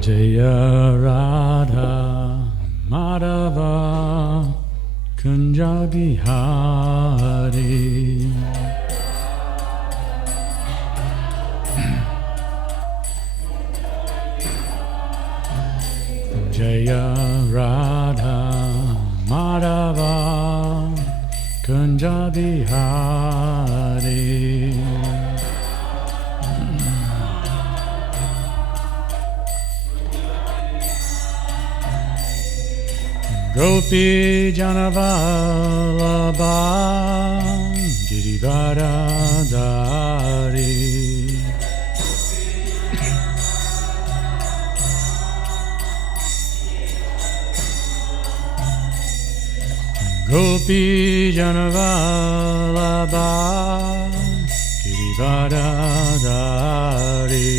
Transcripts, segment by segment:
Jaya Radha Madhava Kunja Bihari. Jaya Radha Madhava Kunja Bihari. Gopi Janavalabha Girivaradari. Gopi Janavalabha Girivaradari.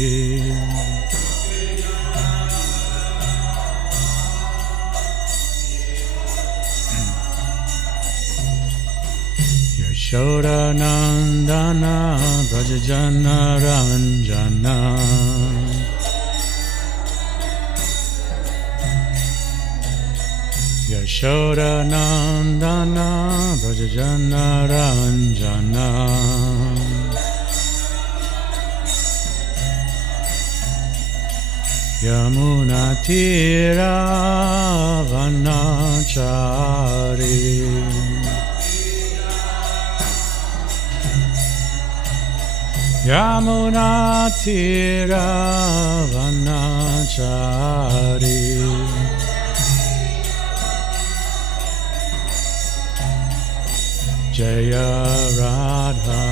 Yashoda Nandana Brajajana Ranjana. Yashoda Nandana Brajajana Ranjana. Yamuna Tira Vanachari. Yamuna Tira Vanachari. Jaya Radha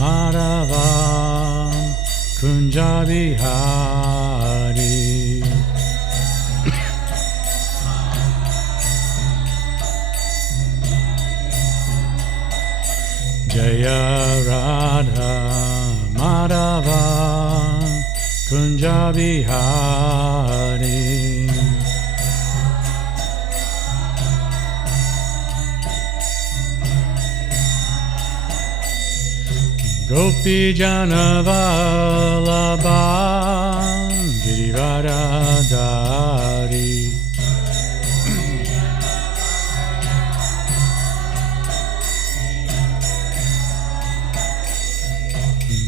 Madhava Kunja Bihari. Jaya Radha Madhava Kunja Bihari. Gopi Janavalabha Girivaradari.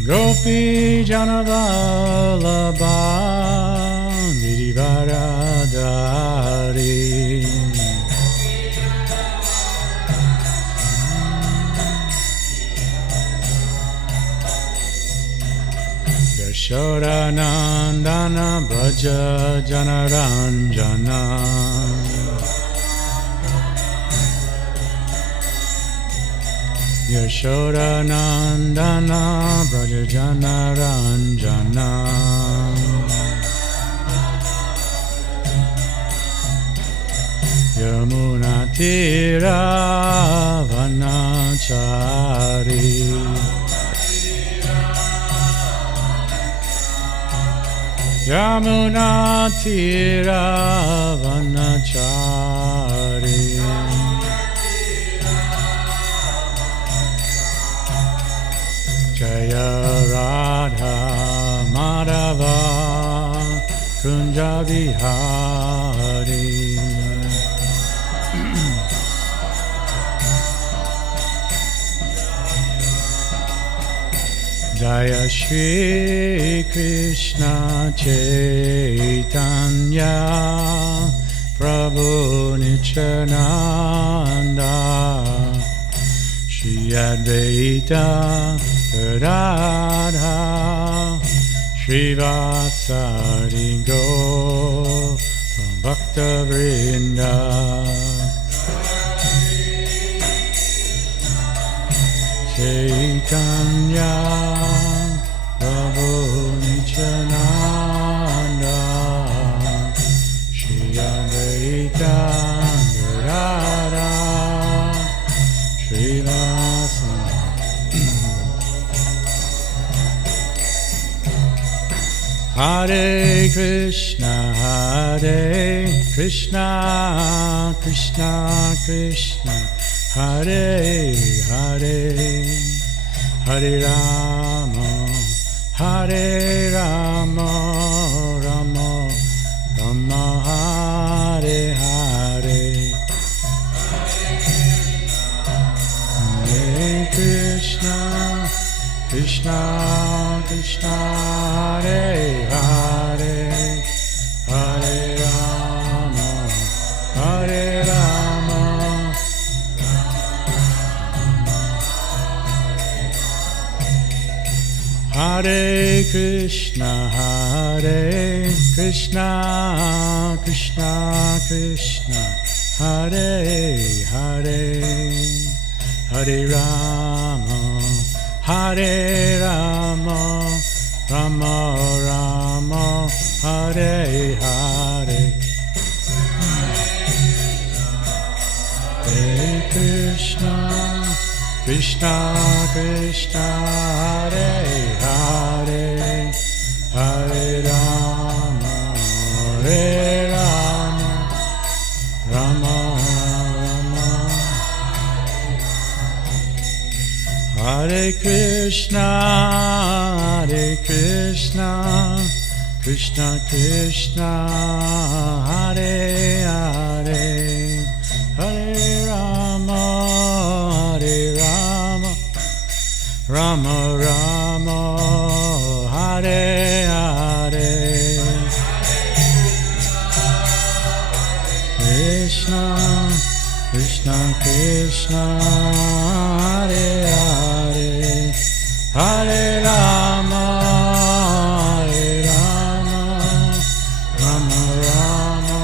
Gopi Janavalabha Girivaradari. Yashoda Nandana Braja Janaranjana. Yashoda Nandana Braja Janaranjana. Yamuna Tira Vanachari. Yamuna Tira Vanachari. Jaya Radha Madhava Kunja Bihari. Jaya Shri Krishna Chaitanya Prabhu Nityananda Shri Advaita Radha Shri Vatsari Gaur Bhakta Vrinda. Chaitanya Prabhu Nityananda Shri Advaita Radha Shri Vasari. Hare Krishna Krishna Krishna Krishna Hare Hare Hare Rama Rama Hare Krishna, Krishna Krishna, Hare Hare, Hare Rama, Hare Rama, Rama Rama, Hare Hare. Hare Krishna, Krishna Krishna, Hare Hare, Hare Rama, Hare Rama, Rama Rama. Hare Krishna, Krishna Krishna, Hare Hare, Hare Rama, Hare Rama, Rama Rama, Hare Hare. Krishna, Krishna Krishna, Hare Hare, Hare Rama, Hare Rama, Rama Rama.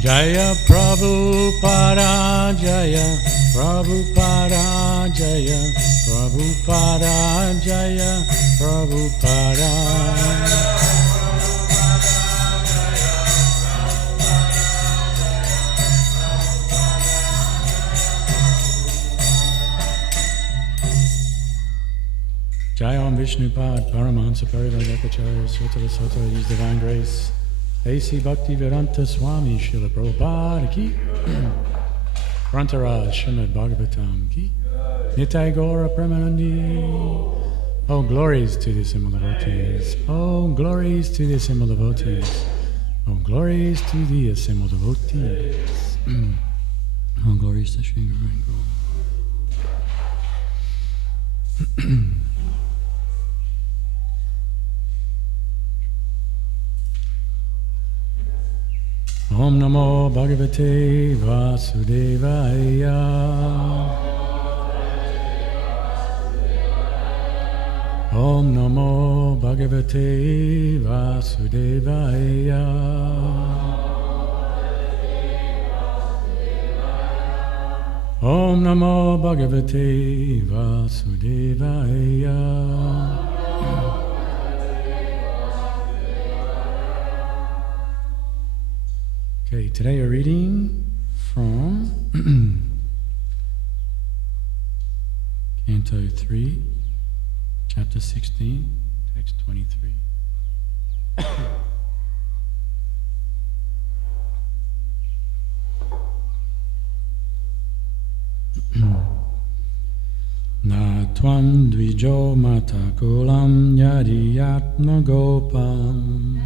Jaya Prabhupada, Jaya Prabhupada, Jaya Prabhupada, Jaya Prabhupada. Jai Om Vishnupad, Paramahansa Parivrajakacarya, Sotara Sotara, His Divine Grace, A.C. Bhakti Vedanta Swami, Srila Prabhupada Ki, Prantaraj, Srimad Bhagavatam Ki, Nitai Gaura Premanandi. Oh, glories to the assembled devotees. Oh, glories to the assembled devotees. Oh, glories to the assembled devotees. Oh, glories to Sri Guru and Guru. Om Namo Bhagavate Vasudevaya. Om Namo Bhagavate Vasudevaya. Om Namo Bhagavate Vasudevaya. Okay, today we're reading from Canto 3, Chapter 16, Text 23. Na tvam dvijo mata kulam yadiyatma gopam.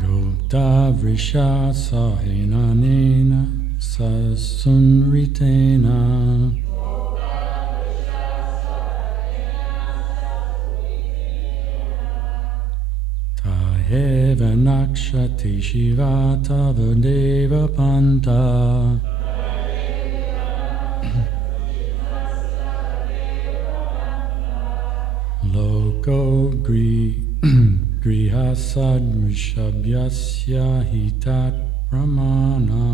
Gupta vrisha sahinanena sasunritena. Taheva nakshati shiva tavadeva panta. Loko grihasad rishabhyasya hitat pramana.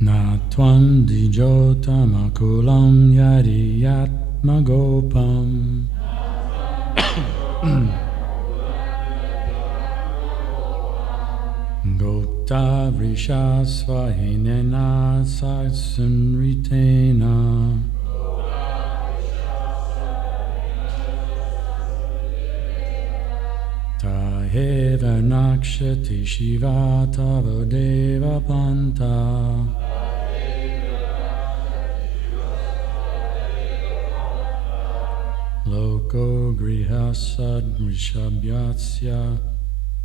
Na tvam dijotamakulam yadiyatma gopam. Gopta vrisha svahinena sasunritena. Taheva nakshati shiva tavadeva panta. Loko grihasad rishabhyasya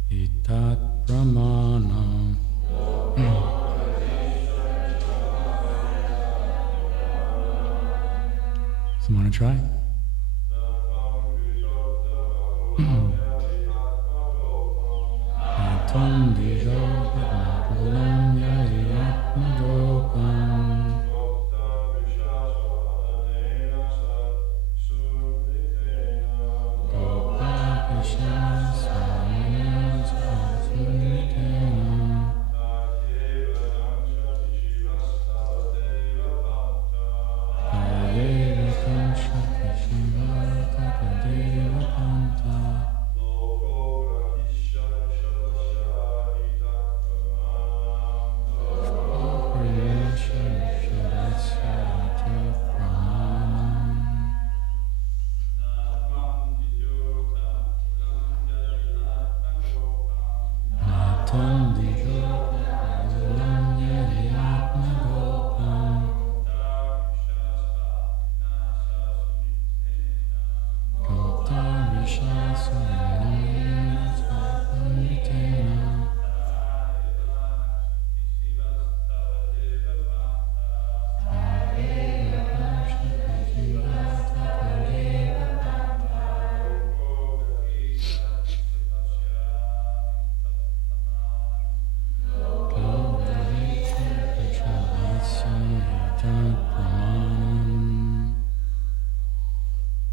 itat pramana. Someone want to try? Atom dijo padmakulam yayatmagopam. Gopa Krishna Swaminam Ayeva Kansha Shiva Takadeva Panta.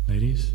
Ladies?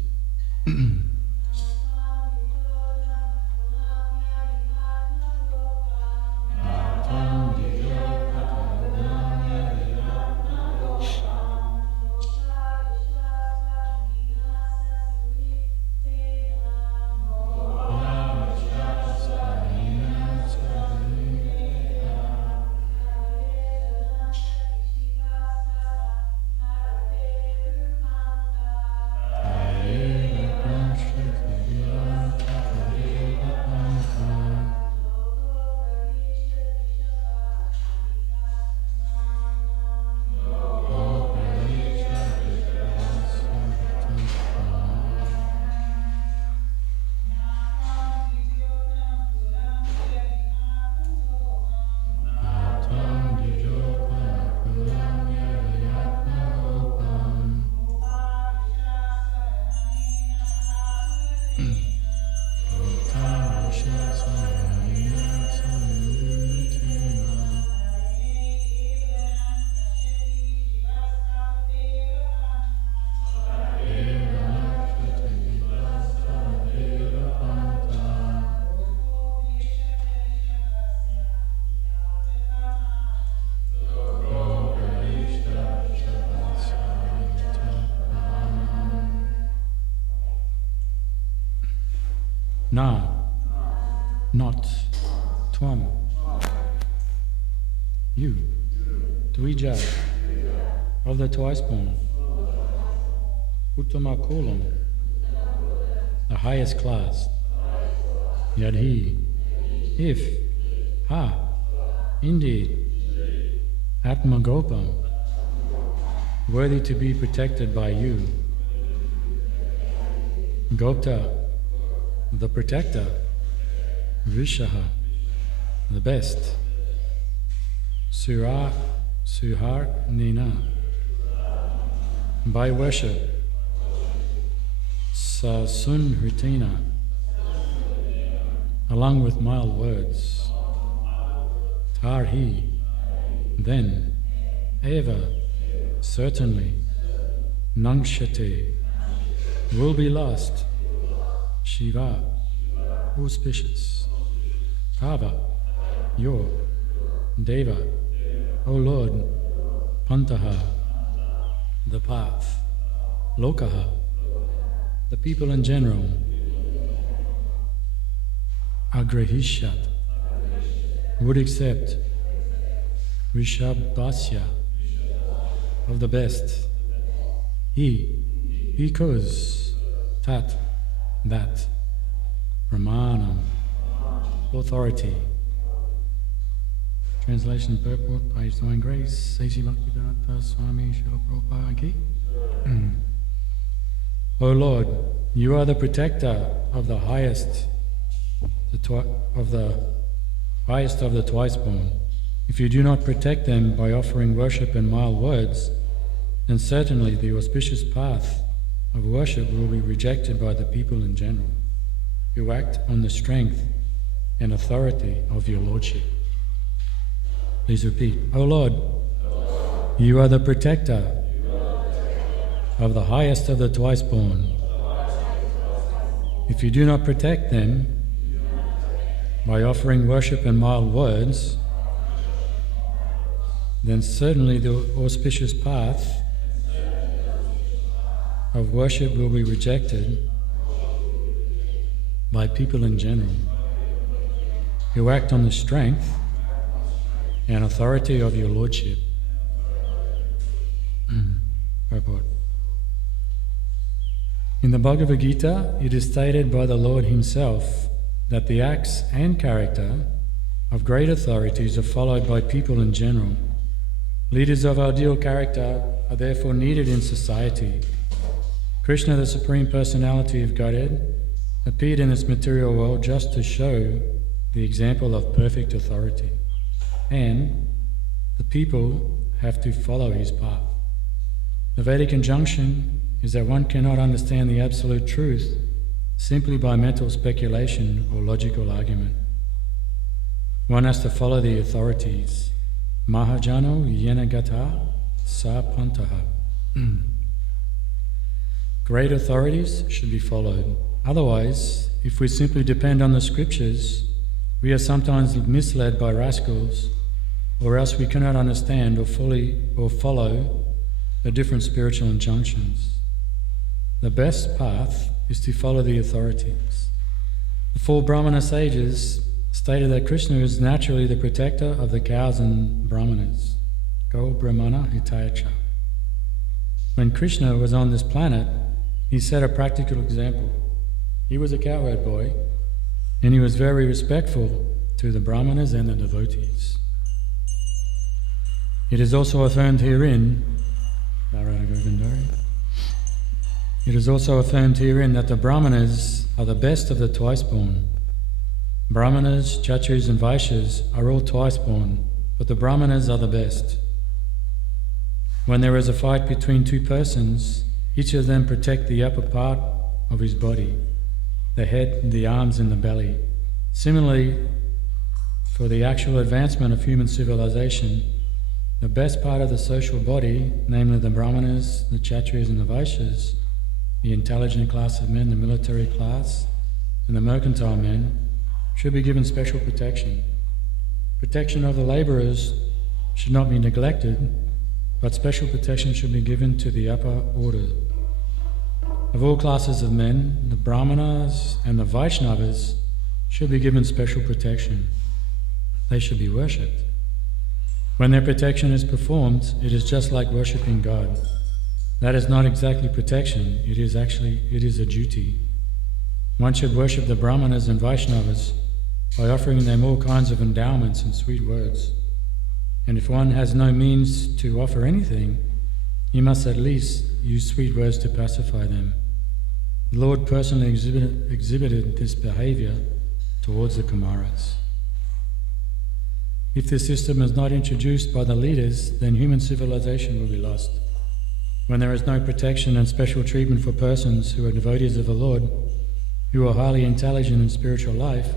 Na, not, Tvam, you, Dvija, of the twice born, Uttama Kulam, the highest class, Yadhi, if, ha, indeed, Atmagopam, worthy to be protected by you, Gopta, the protector, Vishaha, the best, Suhar Nina, by worship, Sasun Hritina, along with mild words, Tarhi, then, Eva, certainly, Nangshate, will be lost, Shiva, auspicious, Tava, your, Deva, O Lord, Pantaha, the path, Lokaha, the people in general, Agrahishat, would accept, Rishabhasya, of the best, he, because, tat, that, Pramanam, authority. Translation and purport by His Divine Grace, A.C. Bhaktivedanta Swami Srila Prabhupada Ki. O Lord, you are the protector of the highest, of the twice born. If you do not protect them by offering worship and mild words, then certainly the auspicious path of worship will be rejected by the people in general. who act on the strength and authority of your Lordship. Please repeat. O Lord, you are the protector of the highest of the twice born. If you do not protect them by offering worship and mild words, then certainly the auspicious path of worship will be rejected by people in general who act on the strength and authority of your Lordship. Report. In the Bhagavad Gita, it is stated by the Lord himself that the acts and character of great authorities are followed by people in general. Leaders of ideal character are therefore needed in society. Krishna, the Supreme Personality of Godhead, appeared in this material world just to show the example of perfect authority, and the people have to follow his path. The Vedic injunction is that one cannot understand the absolute truth simply by mental speculation or logical argument. One has to follow the authorities. Mahajano yenagata sa pantaha. Great authorities should be followed. Otherwise, if we simply depend on the scriptures, we are sometimes misled by rascals, or else we cannot understand or follow the different spiritual injunctions. The best path is to follow the authorities. The 4 Brahmana sages stated that Krishna is naturally the protector of the cows and Brahmanas. Go Brahmana Hitayacha. When Krishna was on this planet, he set a practical example. He was a cowherd boy, and he was very respectful to the Brahmanas and the devotees. It is also affirmed herein that the Brahmanas are the best of the twice born. Brahmanas, Kshatriyas and Vaishyas are all twice born, but the Brahmanas are the best. When there is a fight between 2 persons, each of them protect the upper part of his body, the head, the arms and the belly. Similarly, for the actual advancement of human civilization, the best part of the social body, namely the Brahmanas, the Kshatriyas and the Vaishyas, the intelligent class of men, the military class, and the mercantile men, should be given special protection. Protection of the labourers should not be neglected, but special protection should be given to the upper order. Of all classes of men, the Brahmanas and the Vaishnavas should be given special protection. They should be worshipped. When their protection is performed, it is just like worshipping God. That is not exactly protection, it is a duty. One should worship the Brahmanas and Vaishnavas by offering them all kinds of endowments and sweet words. And if one has no means to offer anything, he must at least use sweet words to pacify them. The Lord personally exhibited this behavior towards the Kumaras. If this system is not introduced by the leaders, then human civilization will be lost. When there is no protection and special treatment for persons who are devotees of the Lord, who are highly intelligent in spiritual life,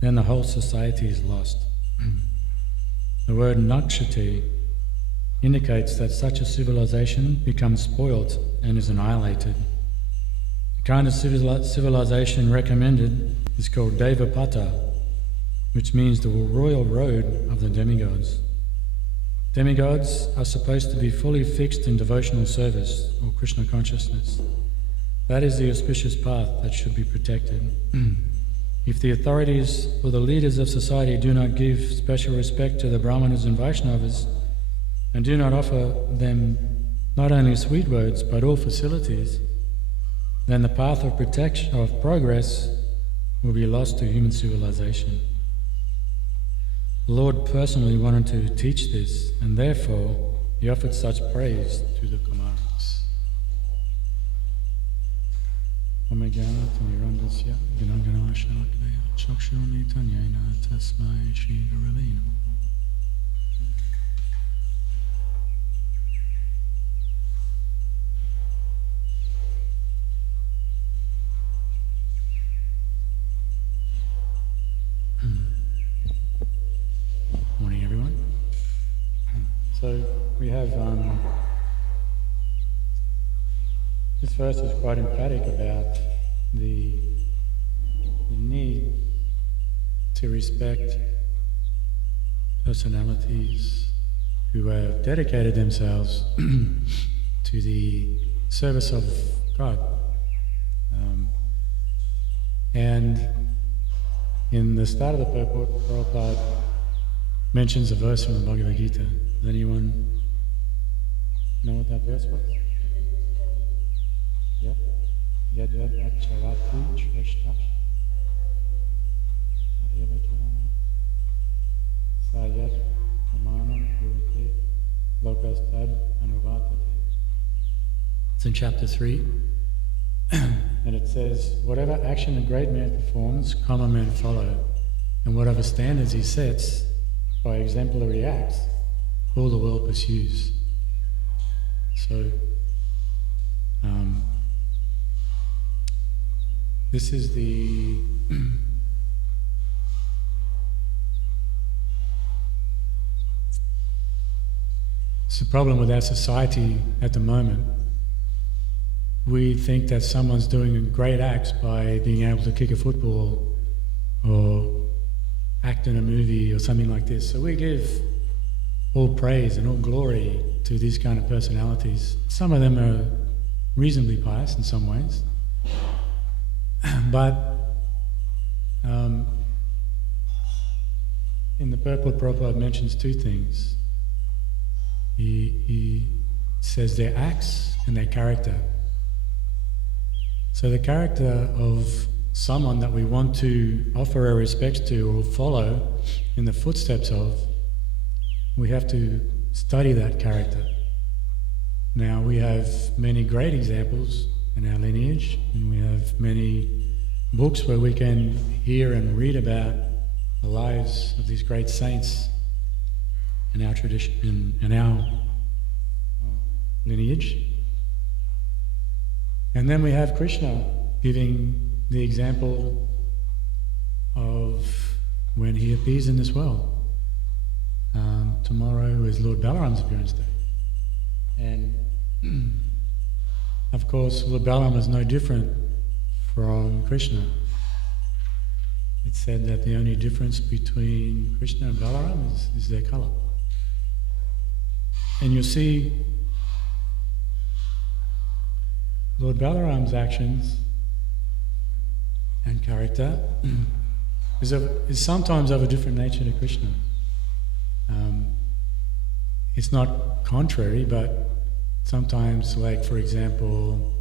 then the whole society is lost. The word nakshati indicates that such a civilization becomes spoilt and is annihilated. The kind of civilization recommended is called Devapata, which means the royal road of the demigods. Demigods are supposed to be fully fixed in devotional service or Krishna consciousness. That is the auspicious path that should be protected. If the authorities or the leaders of society do not give special respect to the Brahmanas and Vaishnavas and do not offer them not only sweet words but all facilities, then the path of protection of progress will be lost to human civilization. The Lord personally wanted to teach this, and therefore he offered such praise to the Kumaras. Omegyana Tanirandasya Gnangana Shalakaya Chakshuni Tanyena Tasmai Shri Gurave Namo. So we have this verse is quite emphatic about the need to respect personalities who have dedicated themselves to the service of God. And in the start of the purport, Prabhupada mentions a verse from the Bhagavad Gita. Does anyone know what that verse was? Yeah? Yad yad acharati shreshta areva janana sayat pramanam purite lokastad anuvatate. It's in chapter 3. And it says, whatever action a great man performs, common men follow, and whatever standards he sets by exemplary acts, all the world pursues. So, this is the it's the problem with our society at the moment. We think that someone's doing great acts by being able to kick a football or act in a movie or something like this. So we give all praise and all glory to these kind of personalities. Some of them are reasonably pious in some ways. But in the purport, Prabhupada mentions two things. He says their acts and their character. So the character of someone that we want to offer our respects to or follow in the footsteps of, we have to study that character. Now we have many great examples in our lineage, and we have many books where we can hear and read about the lives of these great saints in our tradition, in our lineage. And then we have Krishna giving the example of when he appears in this world. Tomorrow is Lord Balaram's appearance day. And of course, Lord Balaram is no different from Krishna. It's said that the only difference between Krishna and Balaram is their colour. And you'll see Lord Balaram's actions and character is sometimes of a different nature to Krishna. It's not contrary, but sometimes, like for example,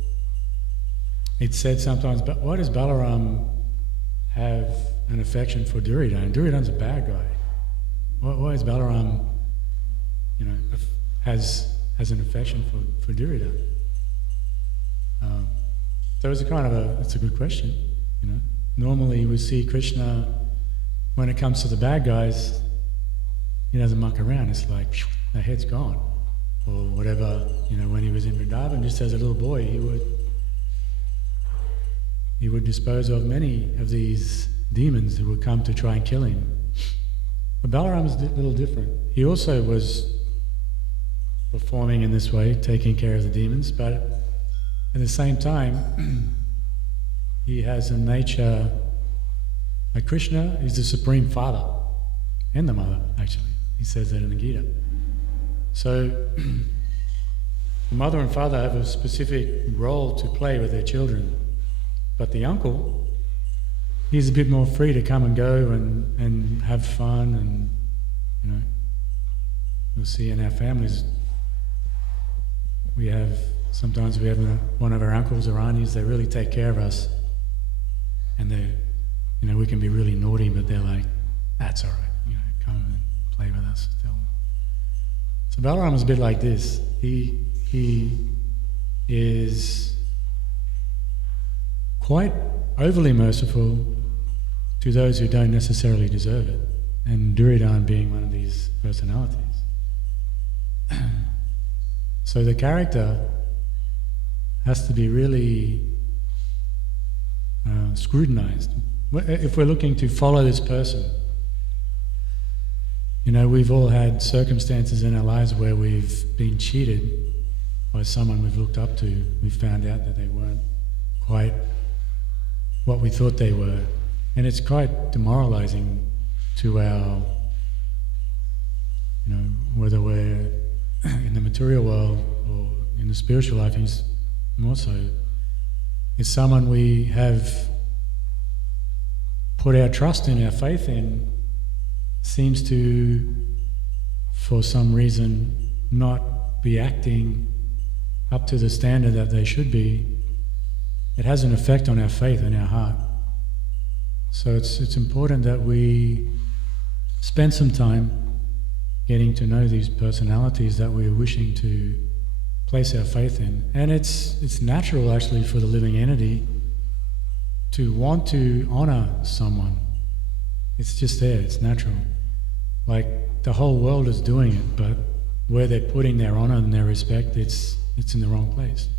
it's said sometimes, but why does Balaram have an affection for Duryodhana? Duryodhana's a bad guy. Why is Balaram, has an affection for Duryodhana? So it's it's a good question, Normally we see Krishna, when it comes to the bad guys, he doesn't muck around. It's like, their head's gone. Or whatever, when he was in Vrindavan, just as a little boy, he would dispose of many of these demons who would come to try and kill him. But Balaram is a little different. He also was performing in this way, taking care of the demons, but at the same time, he has a nature, like Krishna is the Supreme Father and the Mother, actually. He says that in the Gita. So, the mother and father have a specific role to play with their children, but the uncle, he's a bit more free to come and go and have fun, and you'll see in our families, sometimes we have one of our uncles or aunties, they really take care of us, and we can be really naughty, but they're like, that's all right, come and play with us still. So Balaram is a bit like this. He is quite overly merciful to those who don't necessarily deserve it, and Duryodhana being one of these personalities. So the character has to be really scrutinized. If we're looking to follow this person, we've all had circumstances in our lives where we've been cheated by someone we've looked up to. We found out that they weren't quite what we thought they were. And it's quite demoralizing to our, whether we're in the material world or in the spiritual life, is more so. It's someone we have put our trust in, our faith in, seems to, for some reason, not be acting up to the standard that they should be. It has an effect on our faith and our heart. So it's important that we spend some time getting to know these personalities that we're wishing to place our faith in. And it's natural actually for the living entity to want to honor someone. It's just there, it's natural. Like the whole world is doing it, but where they're putting their honor and their respect, it's in the wrong place.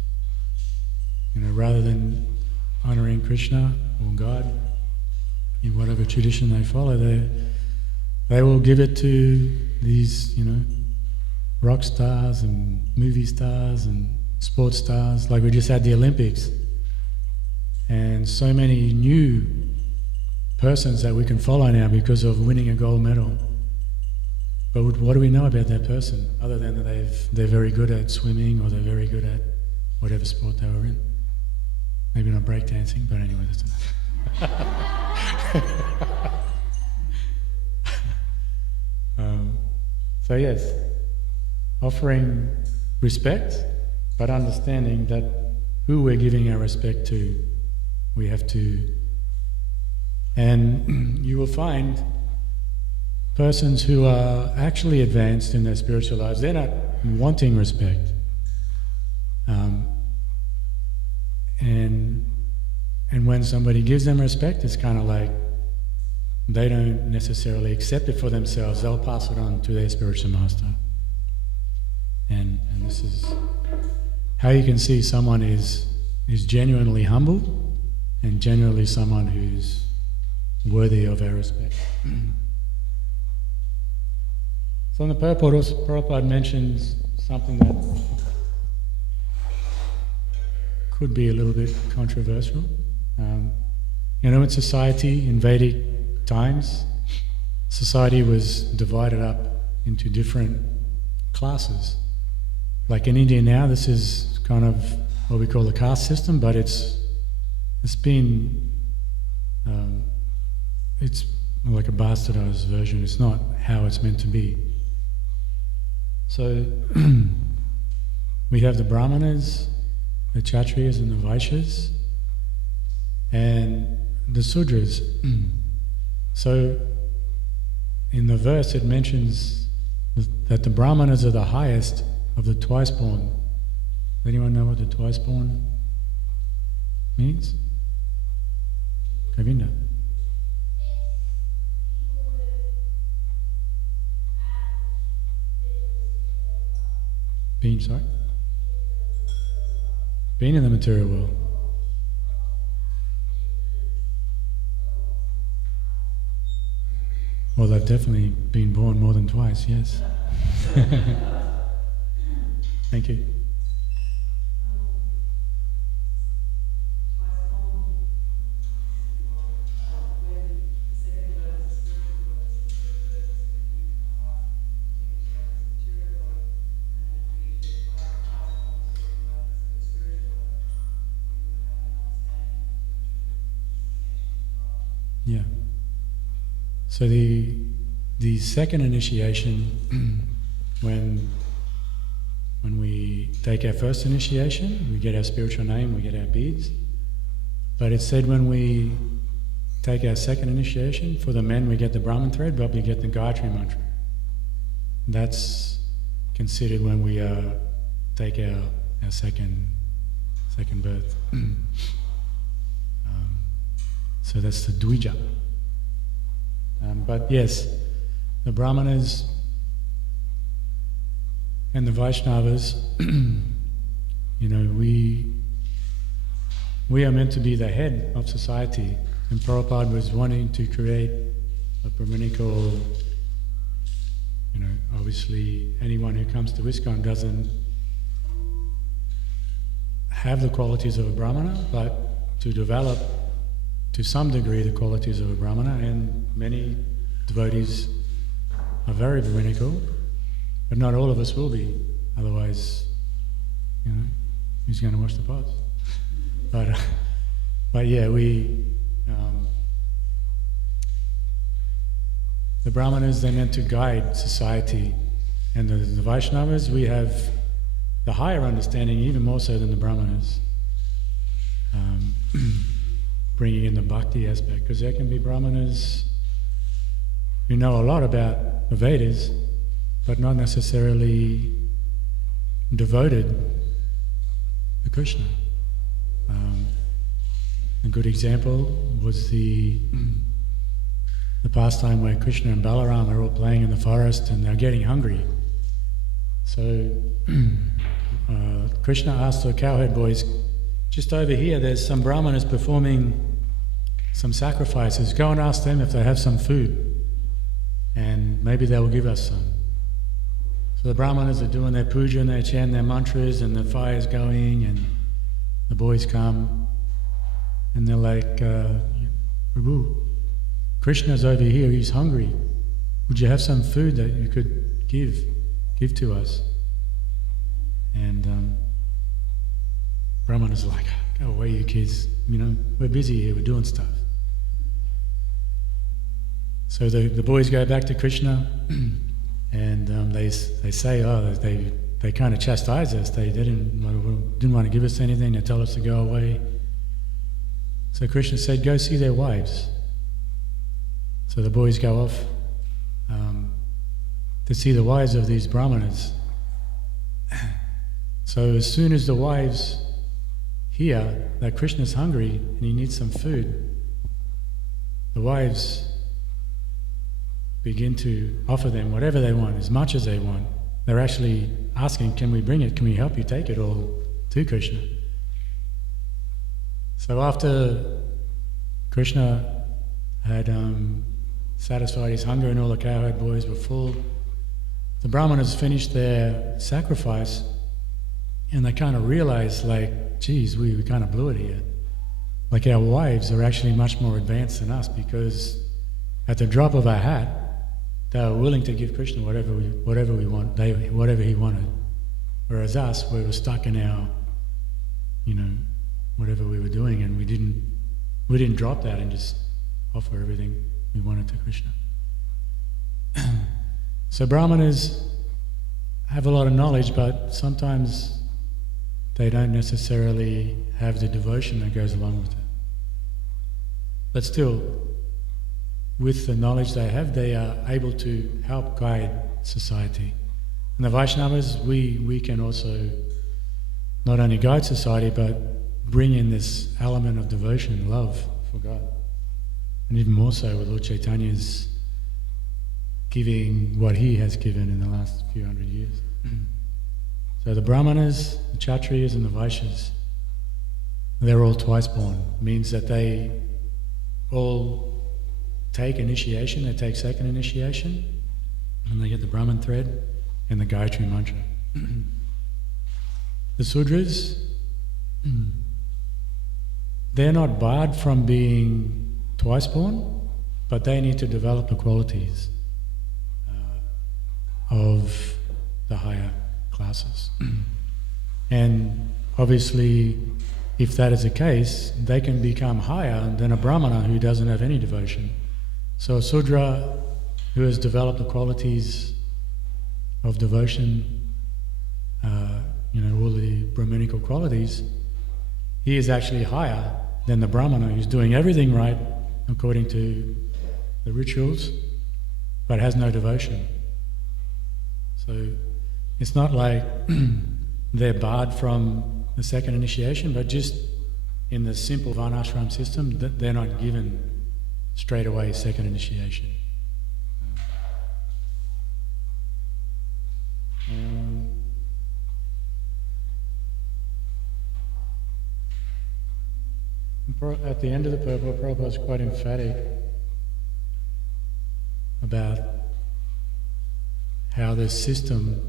Rather than honoring Krishna or God in whatever tradition they follow, they will give it to these, rock stars and movie stars and sports stars. Like we just had the Olympics, and so many new persons that we can follow now because of winning a gold medal. But what do we know about that person other than that they're very good at swimming or they're very good at whatever sport they were in? Maybe not breakdancing, but anyway, that's enough. So yes, offering respect, but understanding that who we're giving our respect to, we have to. And you will find persons who are actually advanced in their spiritual lives, they're not wanting respect. And when somebody gives them respect, it's kind of like they don't necessarily accept it for themselves. They'll pass it on to their spiritual master. And this is how you can see someone is genuinely humble and genuinely someone who's worthy of our respect. So in the purport, Prabhupada mentions something that could be a little bit controversial. In society, in Vedic times, society was divided up into different classes. Like in India now, this is kind of what we call the caste system, but it's been it's like a bastardized version. It's not how it's meant to be. So we have the Brahmanas, the Kshatriyas and the Vaishyas, and the Sudras. So in the verse it mentions that the Brahmanas are the highest of the twice born. Anyone know what the twice born means? Govinda. Being, sorry? Being in the material world. Well, they've definitely been born more than twice, yes. Thank you. Yeah. So the second initiation, when we take our first initiation, we get our spiritual name, we get our beads. But it said when we take our second initiation, for the men we get the Brahman thread, but we get the Gayatri mantra. That's considered when we take our second birth. So that's the Dvija. But yes, the Brahmanas and the Vaishnavas, we are meant to be the head of society, and Prabhupada was wanting to create a Brahminical obviously anyone who comes to ISKCON doesn't have the qualities of a Brahmana, but to develop to some degree the qualities of a Brahmana, and many devotees are very Brahminical, but not all of us will be, otherwise, who's going to wash the pots? But yeah, the Brahmanas, they're meant to guide society, and the Vaishnavas, we have the higher understanding, even more so than the Brahmanas, bringing in the bhakti aspect, because there can be Brahmanas who know a lot about the Vedas, but not necessarily devoted to Krishna. A good example was the pastime where Krishna and Balaram are all playing in the forest and they're getting hungry. So Krishna asked the cowherd boys, just over here there's some Brahmanas performing some sacrifices. Go and ask them if they have some food, and maybe they will give us some. So the Brahmanas are doing their puja and they're chanting their mantras and the fire's going, and the boys come and they're like, Prabhu, Krishna's over here, he's hungry. Would you have some food that you could give to us? And Brahmana's like, go away you kids, we're busy here, we're doing stuff. So the boys go back to Krishna and they say, they kind of chastise us. They didn't want to give us anything, they tell us to go away. So Krishna said, go see their wives. So the boys go off to see the wives of these Brahmanas. So as soon as the wives hear that Krishna's hungry and he needs some food, the wives begin to offer them whatever they want, as much as they want. They're actually asking, can we bring it? Can we help you take it all to Krishna? So after Krishna had satisfied his hunger and all the cowherd boys were full, the Brahmanas finished their sacrifice and they kind of realized, like, geez, we kind of blew it here. Like, our wives are actually much more advanced than us, because at the drop of our hat, they were willing to give Krishna whatever we want, whatever he wanted. Whereas us, we were stuck in our, whatever we were doing, and we didn't drop that and just offer everything we wanted to Krishna. So Brahmanas have a lot of knowledge, but sometimes they don't necessarily have the devotion that goes along with it. But still, with the knowledge they have, they are able to help guide society. And the Vaishnavas, we can also not only guide society, but bring in this element of devotion and love for God. And even more so with Lord Chaitanya's giving what he has given in the last few hundred years. So the Brahmanas, the Kshatriyas and the Vaishyas, they're all twice born. It means that they all take initiation, they take second initiation, and they get the Brahman thread and the Gayatri mantra. The Sudras, they're not barred from being twice born, but they need to develop the qualities of the higher classes. And obviously, if that is the case, they can become higher than a Brahmana who doesn't have any devotion. So a Sudra who has developed the qualities of devotion, all the Brahminical qualities, he is actually higher than the Brahmana who's doing everything right according to the rituals, but has no devotion. So it's not like they're barred from the second initiation, but just in the simple Varnashram system, they're not given straight away second initiation. At the end of the purport, Prabhupada was quite emphatic about how the system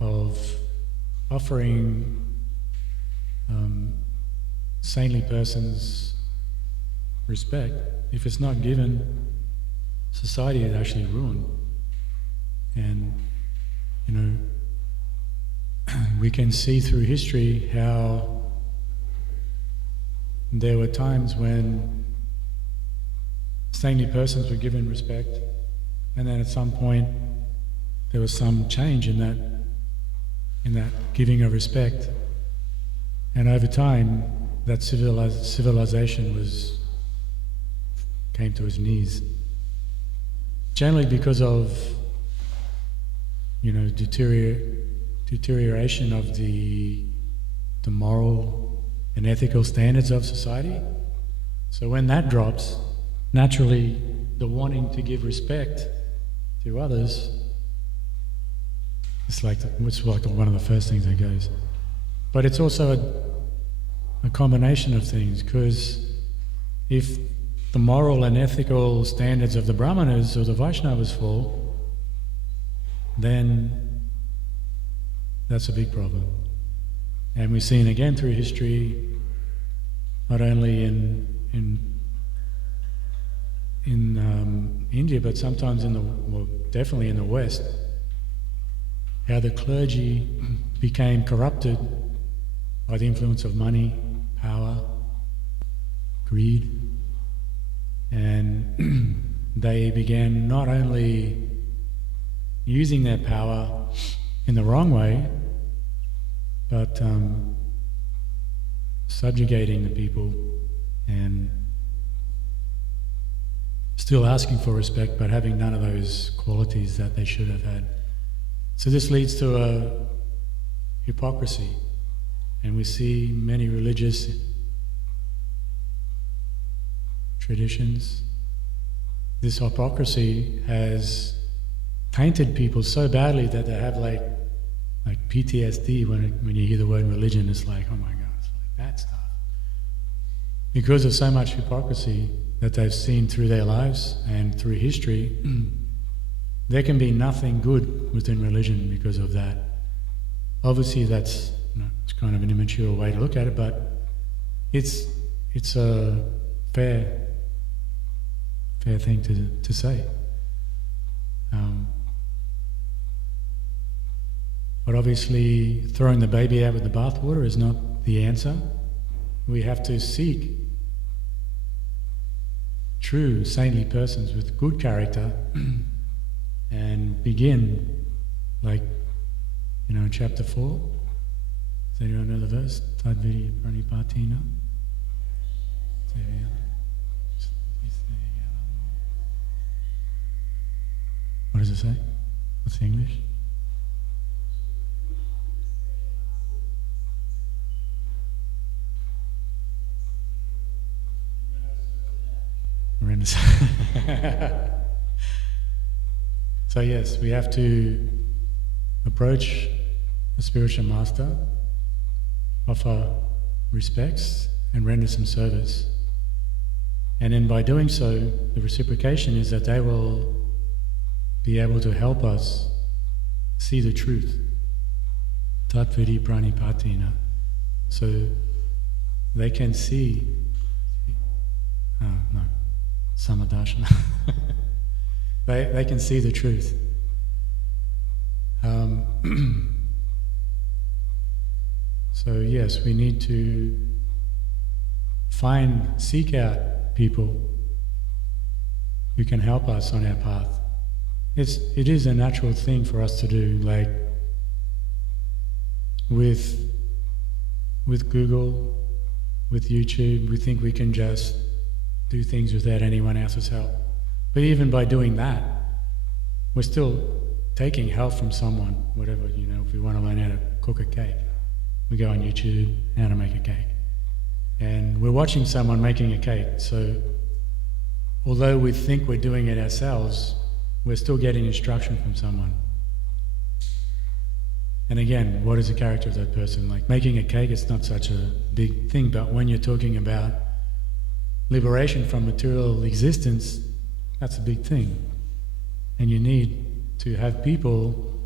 of offering saintly persons respect, if it's not given, society is actually ruined. And, we can see through history how there were times when saintly persons were given respect, and then at some point there was some change in that giving of respect, and over time that civilization came to its knees, generally because of deterioration of the moral and ethical standards of society. So when that drops, naturally the wanting to give respect to others, it's like one of the first things that goes. But it's also a combination of things, because if the moral and ethical standards of the Brahmanas or the Vaishnavas fall, then that's a big problem. And we've seen again through history, not only in India, but sometimes definitely in the West, how the clergy became corrupted by the influence of money, power, greed, and they began not only using their power in the wrong way, but subjugating the people and still asking for respect, but having none of those qualities that they should have had. So this leads to a hypocrisy, and we see many religious traditions. This hypocrisy has tainted people so badly that they have like PTSD when you hear the word religion. It's like, oh my God, it's like that stuff. Because of so much hypocrisy that they've seen through their lives and through history, there can be nothing good within religion because of that. Obviously that's it's kind of an immature way to look at it, but it's a fair thing to say. But obviously throwing the baby out with the bathwater is not the answer. We have to seek true saintly persons with good character and begin, like, in chapter 4. Does anyone know the verse? Tadviri pranipatina. What does it say? What's the English? So yes, we have to approach a spiritual master, offer respects and render some service. And then by doing so, the reciprocation is that they will be able to help us see the truth. Tatviri pranipatina. So they can see samadashana. They can see the truth. So yes, we need to seek out people who can help us on our path. It is a natural thing for us to do, like with Google, with YouTube, we think we can just do things without anyone else's help. But even by doing that, we're still taking help from someone, whatever, if we want to learn how to cook a cake, we go on YouTube, how to make a cake. And we're watching someone making a cake, so although we think we're doing it ourselves, we're still getting instruction from someone. And again, what is the character of that person? Like making a cake, it's not such a big thing, but when you're talking about liberation from material existence, that's a big thing. And you need to have people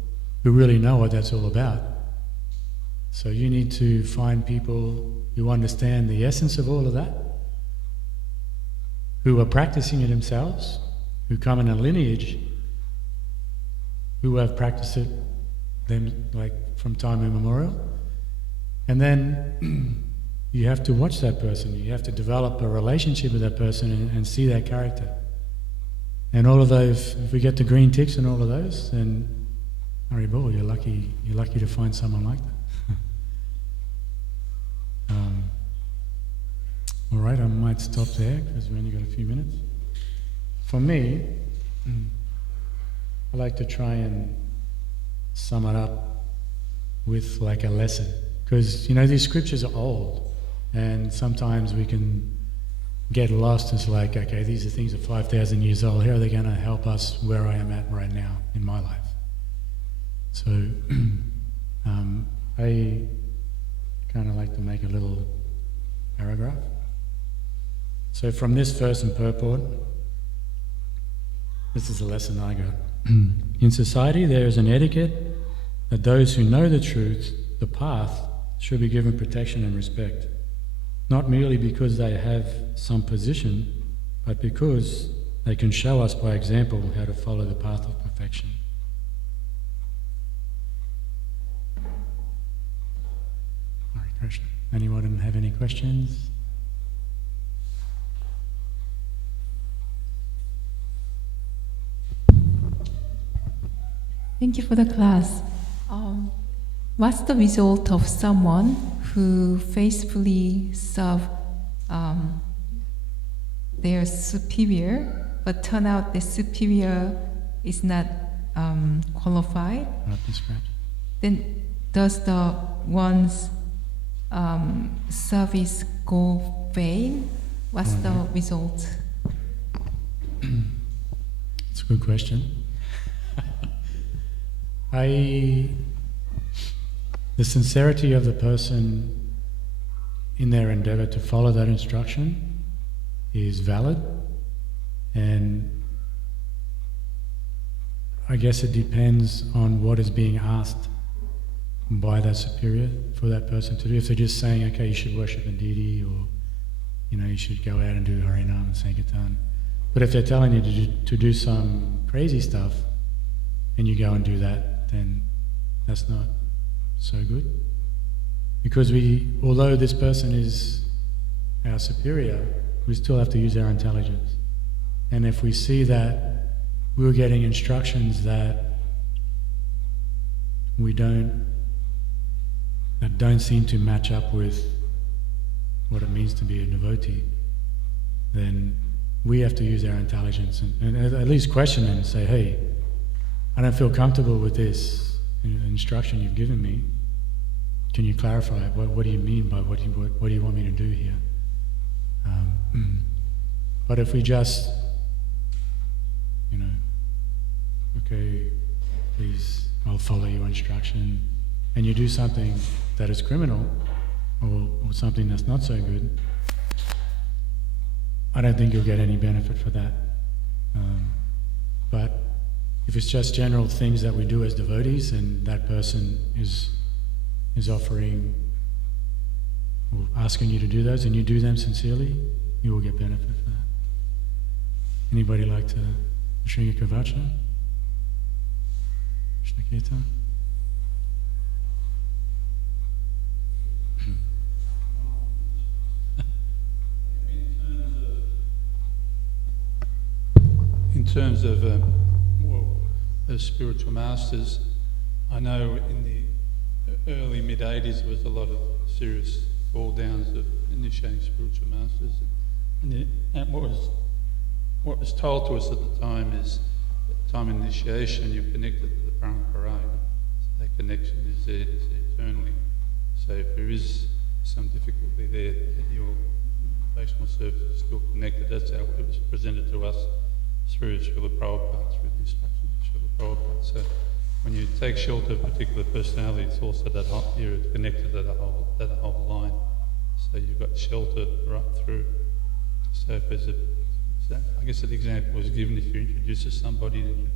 who really know what that's all about. So you need to find people who understand the essence of all of that, who are practicing it themselves, who come in a lineage, who have practiced it them like from time immemorial. And then you have to watch that person. You have to develop a relationship with that person and see their character. And all of those, if we get the green ticks and all of those, then Haribol, you're lucky to find someone like that. All right, I might stop there because we only got a few minutes. For me, I like to try and sum it up with like a lesson, because these scriptures are old, and sometimes we can get lost. It's like, okay, these are things that are 5,000 years old. How are they going to help us where I am at right now in my life? So I kind of like to make a little paragraph. So from this verse and purport, this is a lesson I got. In society, there is an etiquette that those who know the truth, the path, should be given protection and respect, not merely because they have some position, but because they can show us by example how to follow the path of perfection. Hare Krishna. Anyone have any questions? Thank you for the class. What's the result of someone who faithfully serve their superior, but turn out the superior is not qualified? Not described. Then does the one's service go vain? What's the result? It's a good question. The sincerity of the person in their endeavour to follow that instruction is valid, and I guess it depends on what is being asked by that superior for that person to do. If they're just saying, okay, you should worship a deity, or you should go out and do Harinam and Sankirtan. But if they're telling you to do some crazy stuff and you go and do that, then that's not so good. Because although this person is our superior, we still have to use our intelligence. And if we see that we're getting instructions that don't seem to match up with what it means to be a devotee, then we have to use our intelligence and at least question it and say, hey, I don't feel comfortable with this instruction you've given me. Can you clarify it? What do you mean by what do you want me to do here? But if we just, okay, please, I'll follow your instruction, and you do something that is criminal or something that's not so good, I don't think you'll get any benefit for that. But if it's just general things that we do as devotees, and that person is offering or asking you to do those, and you do them sincerely, you will get benefit for that. Anybody like to Shringa Kavacha? Krishna Kirtan? In terms of as spiritual masters, I know in the early mid-80s there was a lot of serious fall downs of initiating spiritual masters, and what was told to us at the time is at the time of initiation you're connected to the Parampara, so that connection is there eternally. So if there is some difficulty there, your devotional service is still connected. That's how it was presented to us through Srila Prabhupada, through the instructions of Srila Prabhupada. So when you take shelter of a particular personality, it's also that you're connected to that whole line. So you've got shelter right through. So if there's I guess an example was given, if you introduce somebody, then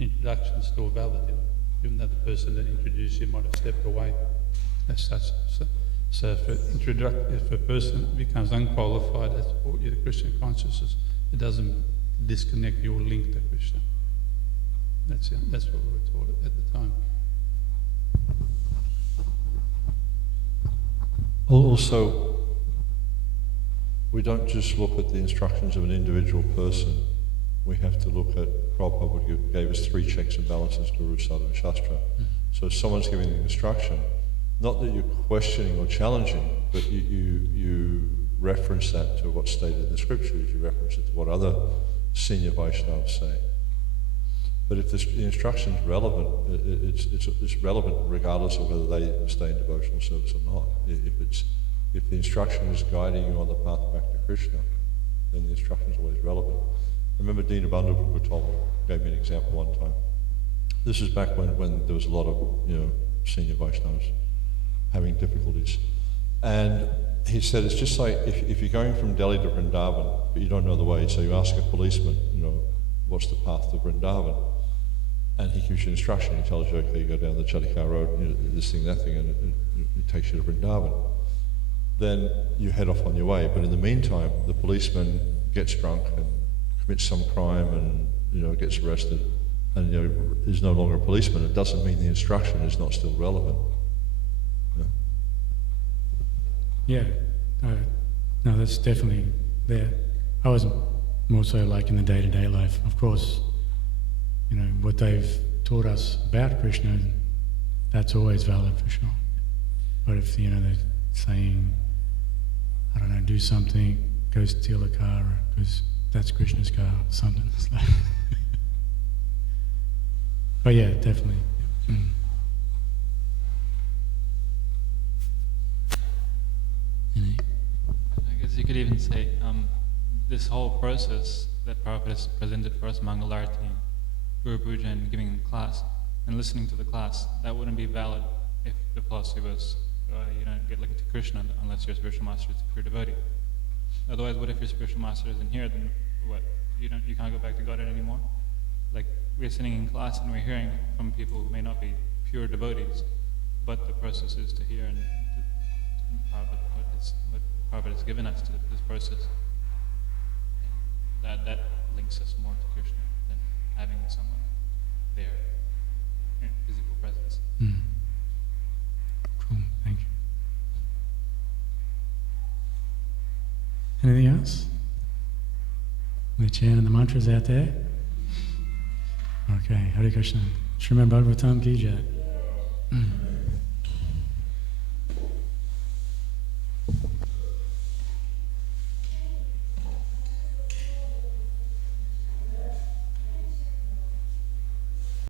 introduction is still valid, even though the person that introduced you might have stepped away as such. So if a person becomes unqualified as the Krishna consciousness, it doesn't disconnect your link to Krishna. That's what we were taught at the time. Also, we don't just look at the instructions of an individual person. We have to look at, Prabhupada gave us 3 checks and balances, Guru, Sadhu and Shastra. So if someone's giving the instruction, not that you're questioning or challenging, but you reference that to what's stated in the scriptures, you reference it to what other senior Vaishnavas say. But if the instruction is relevant, it's relevant regardless of whether they stay in devotional service or not. If the instruction is guiding you on the path back to Krishna, then the instruction is always relevant. I remember Dina Bandhu gave me an example one time. This is back when there was a lot of senior Vaishnavas having difficulties. And he said it's just like if you're going from Delhi to Vrindavan, but you don't know the way, so you ask a policeman, what's the path to Vrindavan? And he gives you instruction. He tells you, okay, you go down the Chalikar Road, this thing, that thing, and it takes you to Vrindavan. Then you head off on your way. But in the meantime, the policeman gets drunk and commits some crime and gets arrested, and is no longer a policeman. It doesn't mean the instruction is not still relevant. Yeah, no, that's definitely there. I was more so like in the day-to-day life. Of course, what they've taught us about Krishna, that's always valid for sure. But if, they're saying, I don't know, do something, go steal a car, because that's Krishna's car, or something. It's like but yeah, definitely. I guess you could even say this whole process that Prabhupada has presented for us, Mangalarti and Guru Puja and giving the class and listening to the class, that wouldn't be valid if the philosophy was you don't get linked to Krishna unless your spiritual master is a pure devotee. Otherwise, what if your spiritual master isn't here? Then what? You can't go back to Godhead anymore? Like, we're sitting in class and we're hearing from people who may not be pure devotees, but the process is to hear and what Prabhupada has given us to this process. And that links us more to Krishna than having someone there in physical presence. Cool, thank you. Anything else? The chant and the mantras out there? Okay, Hare Krishna. Srimad Bhagavatam ki jai.